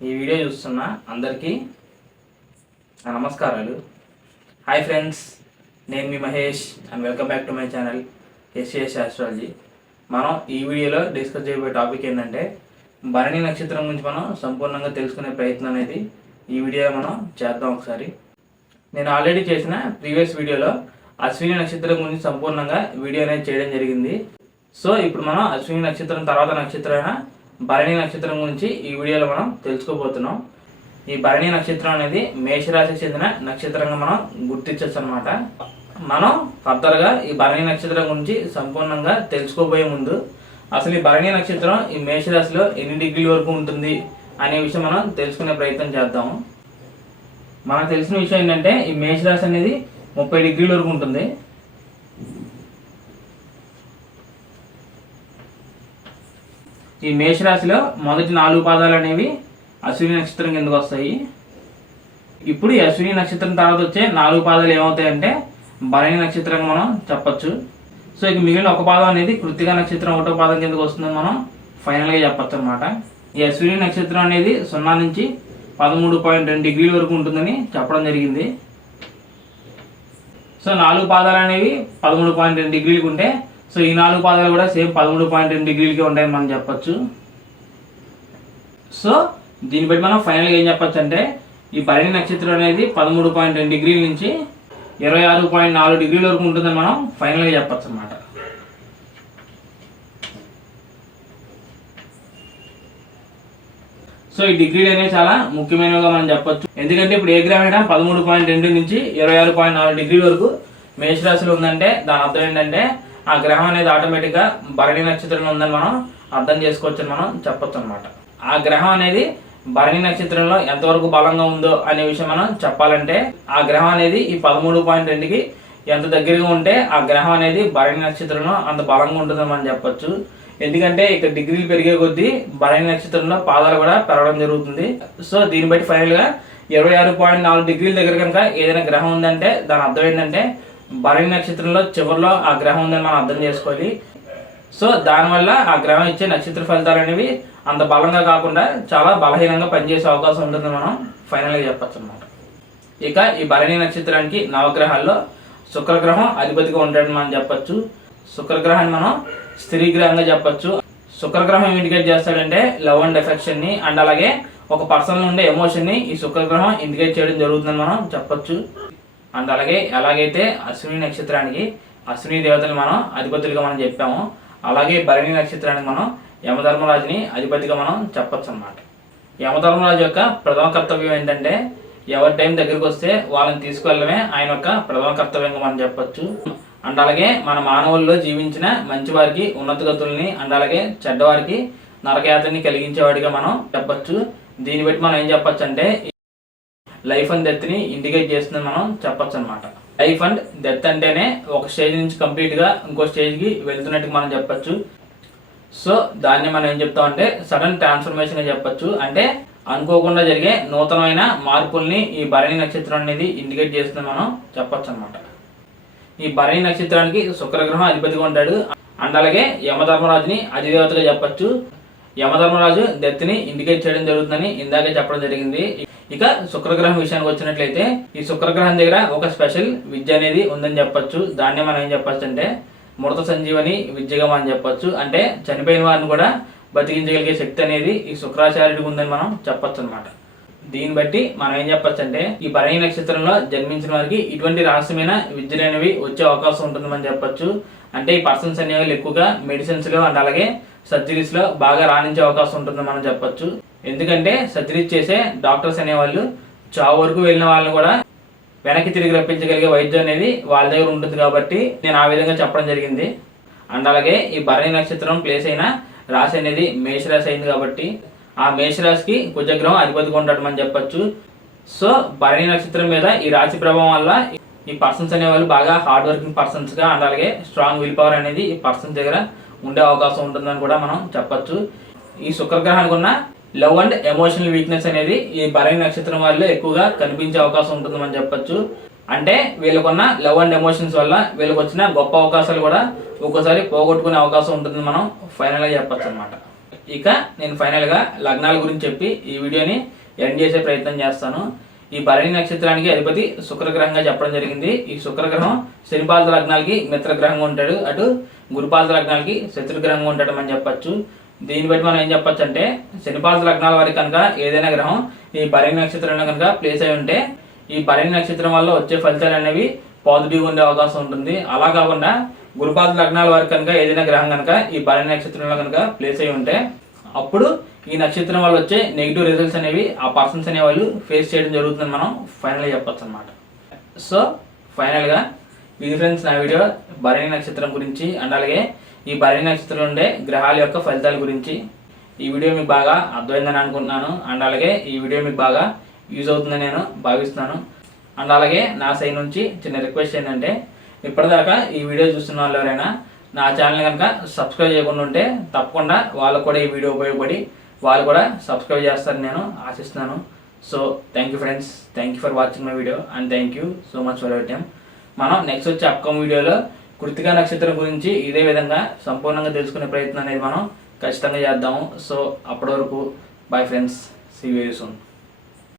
ఈ వీడియో చూస్తున్న అందరికీ నా నమస్కారాలు. హాయ్ ఫ్రెండ్స్, నేను మీ Mahesh and welcome back to my channel SAS astrology. మనం ఈ వీడియోలో డిస్కస్ చేయబోయే టాపిక్ ఏంటంటే భరణి నక్షత్రం గురించి మనం సంపూర్ణంగా తెలుసుకునే ప్రయత్నం అనేది ఈ వీడియోలో మనం చేద్దాం. ఒకసారి నేను ఆల్రెడీ చేసిన ప్రీవియస్ వీడియోలో అశ్విని నక్షత్రం గురించి సంపూర్ణంగా వీడియో అనేది చేయడం జరిగింది. సో ఇప్పుడు మనం అశ్విని నక్షత్రం తర్వాత నక్షత్రమైన భరణి నక్షత్రం గురించి ఈ వీడియోలో మనం తెలుసుకోబోతున్నాం. ఈ భరణి నక్షత్రం అనేది మేషరాశికి చెందిన నక్షత్రంగా మనం గుర్తించవచ్చు అనమాట. మనం ఫర్దర్గా ఈ భరణి నక్షత్రం గురించి సంపూర్ణంగా తెలుసుకోబోయే ముందు అసలు ఈ భరణి నక్షత్రం ఈ మేషరాశిలో ఎన్ని డిగ్రీల వరకు ఉంటుంది అనే విషయం మనం తెలుసుకునే ప్రయత్నం చేద్దాము. మనకు తెలిసిన విషయం ఏంటంటే ఈ మేషరాశి అనేది 30 డిగ్రీల వరకు ఉంటుంది. ఈ మేషరాశిలో మొదటి 4 పాదాలు అనేవి అశ్విని నక్షత్రం కిందకు వస్తాయి. ఇప్పుడు ఈ అశ్విని నక్షత్రం తర్వాత వచ్చే 4 పాదాలు ఏమవుతాయంటే భరణి నక్షత్రంగా మనం చెప్పచ్చు. సో ఇక మిగిలిన ఒక పాదం అనేది కృత్తిక నక్షత్రం 1వ పాదం కిందకు వస్తుందని మనం ఫైనల్గా చెప్పచ్చు అనమాట. ఈ అశ్విని నక్షత్రం అనేది 0 నుంచి 13.2 డిగ్రీల వరకు ఉంటుందని చెప్పడం జరిగింది. సో 4 పాదాలు అనేవి 13.2 డిగ్రీలకు ఉంటే సో ఈ 4 పాదాలు కూడా సేమ్ 13.2 డిగ్రీలకి ఉంటాయని మనం చెప్పచ్చు. సో దీన్ని బట్టి మనం ఫైనల్గా ఏం చెప్పచ్చు అంటే ఈ భరణి నక్షత్రం అనేది 13.2 డిగ్రీల నుంచి 26.4 డిగ్రీల వరకు ఉంటుందని మనం ఫైనల్గా చెప్పచ్చు అనమాట. సో ఈ డిగ్రీలు అనేవి చాలా ముఖ్యమైనవిగా మనం చెప్పొచ్చు. ఎందుకంటే ఇప్పుడు ఏ గ్రహం అయినా 13.2 నుంచి 26.4 డిగ్రీల వరకు మేషరాశిలో ఉందంటే దాని అర్థం ఏంటంటే ఆ గ్రహం అనేది ఆటోమేటిక్గా భరణి నక్షత్రంలో ఉందని మనం అర్థం చేసుకోవచ్చు అని మనం చెప్పొచ్చు అనమాట. ఆ గ్రహం అనేది భరణి నక్షత్రంలో ఎంతవరకు బలంగా ఉందో అనే విషయం మనం చెప్పాలంటే ఆ గ్రహం అనేది ఈ 13.2కి ఎంత దగ్గరగా ఉంటే ఆ గ్రహం అనేది భరణి నక్షత్రంలో అంత బలంగా ఉంటుందని మనం చెప్పొచ్చు. ఎందుకంటే ఇక్కడ డిగ్రీలు పెరిగే కొద్దీ భరణి నక్షత్రంలో పాదాలు కూడా పెరగడం జరుగుతుంది. సో దీన్ని బట్టి ఫైనల్గా 26.4 డిగ్రీల దగ్గర కనుక ఏదైనా గ్రహం ఉందంటే దాని అర్థం ఏంటంటే భరణి నక్షత్రంలో చివరిలో ఆ గ్రహం ఉందని మనం అర్థం చేసుకోవాలి. సో దానివల్ల ఆ గ్రహం ఇచ్చే నక్షత్ర ఫలితాలు అనేవి అంత బలంగా కాకుండా చాలా బలహీనంగా పనిచేసే అవకాశం ఉంటుందని మనం ఫైనల్గా చెప్పచ్చు అనమాట. ఇక ఈ భరణి నక్షత్రానికి నవగ్రహాల్లో శుక్రగ్రహం అధిపతిగా ఉంటాడని మనం చెప్పచ్చు. శుక్రగ్రహాన్ని మనం స్త్రీ గ్రహంగా చెప్పచ్చు. శుక్రగ్రహం ఇండికేట్ చేస్తాడంటే లవ్ అండ్ ఎఫెక్షన్ ని అండ్ అలాగే ఒక పర్సన్ ఉండే ఎమోషన్ ని ఈ శుక్రగ్రహం ఇండికేట్ చేయడం జరుగుతుందని మనం చెప్పచ్చు. అండ్ అలాగే ఎలాగైతే అశ్విని నక్షత్రానికి అశ్విని దేవతలు మనం అధిపతులుగా మనం చెప్పాము, అలాగే భరణి నక్షత్రానికి మనం యమధర్మరాజుని అధిపతిగా మనం చెప్పచ్చు అన్నమాట. యమధర్మరాజు యొక్క ప్రథమ కర్తవ్యం ఏంటంటే ఎవరి టైం దగ్గరికి వస్తే వాళ్ళని తీసుకెళ్ళడమే ఆయన యొక్క ప్రథమ కర్తవ్యంగా మనం చెప్పచ్చు. అండ్ అలాగే మన మానవుల్లో జీవించిన మంచి వారికి ఉన్నతగతుల్ని అండ్ అలాగే చెడ్డవారికి నరకయాతని కలిగించేవాడిగా మనం చెప్పచ్చు. దీన్ని బట్టి మనం ఏం చెప్పచ్చు అంటే లైఫ్ అండ్ డెత్ ని ఇండికేట్ చేస్తుందని మనం చెప్పచ్చు అనమాట. లైఫ్ అండ్ డెత్ అంటేనే ఒక స్టేజ్ నుంచి కంప్లీట్ గా ఇంకో స్టేజ్ కి వెళ్తున్నట్టు మనం చెప్పచ్చు. సో దాన్ని మనం ఏం చెప్తామంటే సడన్ ట్రాన్స్ఫర్మేషన్ గా చెప్పచ్చు. అంటే అనుకోకుండా జరిగే నూతనమైన మార్పుల్ని ఈ భరణి నక్షత్రం అనేది ఇండికేట్ చేస్తుందని మనం చెప్పచ్చు అనమాట. ఈ భరణి నక్షత్రానికి శుక్రగ్రహం అధిపతిగా ఉంటాడు అండ్ అలాగే యమధర్మరాజుని అధిదేవతగా చెప్పచ్చు. యమధర్మరాజు డెత్ ని ఇండికేట్ చేయడం జరుగుతుందని ఇందాకే చెప్పడం జరిగింది. ఇక శుక్రగ్రహం విషయానికి వచ్చినట్లయితే ఈ శుక్రగ్రహం దగ్గర ఒక స్పెషల్ విద్య అనేది ఉందని చెప్పొచ్చు. దాన్ని మనం ఏం చెప్పచ్చు అంటే మృత సంజీవని విద్యగా మనం చెప్పొచ్చు. అంటే చనిపోయిన వారిని కూడా బతికించగలిగే శక్తి అనేది ఈ శుక్రాచార్యుడికి ఉందని మనం చెప్పొచ్చు అనమాట. దీన్ని బట్టి మనం ఏం చెప్పొచ్చు అంటే ఈ భరణి నక్షత్రంలో జన్మించిన వారికి ఇటువంటి రహస్యమైన విద్యలు అనేవి వచ్చే అవకాశం ఉంటుంది మనం చెప్పొచ్చు. అంటే ఈ పర్సన్స్ అనేవి ఎక్కువగా మెడిసిన్స్ లో అండ్ అలాగే సర్జరీస్ లో బాగా రాణించే అవకాశం ఉంటుందని మనం చెప్పొచ్చు. ఎందుకంటే సర్జరీస్ చేసే డాక్టర్స్ అనేవాళ్ళు చావు వరకు వెళ్ళిన వాళ్ళని కూడా వెనక్కి తిరిగి రప్పించగలిగే వైద్యం అనేది వాళ్ళ దగ్గర ఉంటుంది కాబట్టి నేను ఆ విధంగా చెప్పడం జరిగింది. అండ్ అలాగే ఈ భరణి నక్షత్రం ప్లేస్ అయిన రాశి అనేది మేషరాశి అయింది కాబట్టి ఆ మేషరాశికి కుజగ్రహం అధిపతిగా ఉంటాడని చెప్పొచ్చు. సో భరణి నక్షత్రం మీద ఈ రాశి ప్రభావం వల్ల ఈ పర్సన్స్ అనేవాళ్ళు బాగా హార్డ్ వర్కింగ్ పర్సన్స్ గా అండ్ అలాగే స్ట్రాంగ్ విల్ పవర్ అనేది ఈ పర్సన్స్ దగ్గర ఉండే అవకాశం ఉంటుందని కూడా మనం చెప్పొచ్చు. ఈ శుక్రగ్రహానికి ఉన్న లవ్ అండ్ ఎమోషనల్ వీక్నెస్ అనేది ఈ భరణి నక్షత్రం వాళ్ళలో ఎక్కువగా కనిపించే అవకాశం ఉంటుంది మనం చెప్పొచ్చు. అంటే వీళ్ళకున్న లవ్ అండ్ ఎమోషన్స్ వల్ల వీళ్ళకి వచ్చిన గొప్ప అవకాశాలు కూడా ఒక్కోసారి పోగొట్టుకునే అవకాశం ఉంటుందని మనం ఫైనల్గా చెప్పొచ్చు అనమాట. ఇక నేను ఫైనల్గా లగ్నాల గురించి చెప్పి ఈ వీడియోని ఎండ్ చేసే ప్రయత్నం చేస్తాను. ఈ భరణి నక్షత్రానికి అధిపతి శుక్రగ్రహంగా చెప్పడం జరిగింది. ఈ శుక్రగ్రహం శనిపాద లగ్నాలకి మిత్రగ్రహంగా ఉంటాడు, అటు గురుపాద లగ్నాలకి శత్రుగ్రహంగా ఉంటాడు అని చెప్పచ్చు. దీన్ని బట్టి మనం ఏం చెప్పొచ్చు అంటే శనిపాద లగ్నాల వారికి కనుక ఏదైనా గ్రహం ఈ భరణి నక్షత్రంలో కనుక ప్లేస్ అయి ఉంటే ఈ భరణి నక్షత్రం వల్ల వచ్చే ఫలితాలు అనేవి పాజిటివ్గా ఉండే అవకాశం ఉంటుంది. అలా కాకుండా గురుపాద లగ్నాల వారికి కనుక ఏదైనా గ్రహం కనుక ఈ భరణి నక్షత్రంలో కనుక ప్లేస్ అయి ఉంటే అప్పుడు ఈ నక్షత్రం వల్ల వచ్చే నెగిటివ్ రిజల్ట్స్ అనేవి ఆ పర్సన్స్ అనేవాళ్ళు ఫేస్ చేయడం జరుగుతుందని మనం ఫైనల్గా చెప్పొచ్చు అనమాట. సో ఫైనల్గా ఇది ఫ్రెండ్స్ నా వీడియో భరణి నక్షత్రం గురించి అండ్ అలాగే ఈ భరణి నక్షత్రంలో ఉండే గ్రహాల యొక్క ఫలితాల గురించి. ఈ వీడియో మీకు బాగా అర్థమైందని అనుకుంటున్నాను అండ్ అలాగే ఈ వీడియో మీకు బాగా యూజ్ అవుతుందని నేను భావిస్తున్నాను. అండ్ అలాగే నా సైడ్ నుంచి చిన్న రిక్వెస్ట్ ఏంటంటే ఇప్పటిదాకా ఈ వీడియో చూస్తున్న వాళ్ళు ఎవరైనా నా ఛానల్ కనుక సబ్స్క్రైబ్ చేయకుండా ఉంటే తప్పకుండా వాళ్ళకు కూడా ఈ వీడియో ఉపయోగపడి వాళ్ళు కూడా సబ్స్క్రైబ్ చేస్తారని నేను ఆశిస్తున్నాను. So thank you friends, thank you for watching my video and thank you so much for your time. మనం నెక్స్ట్ వచ్చే అప్కమింగ్ వీడియోలో కృత్తికా నక్షత్రం గురించి ఇదే విధంగా సంపూర్ణంగా తెలుసుకునే ప్రయత్నం అనేది మనం ఖచ్చితంగా చేద్దాము. సో అప్పటి వరకు bye friends, see you very soon.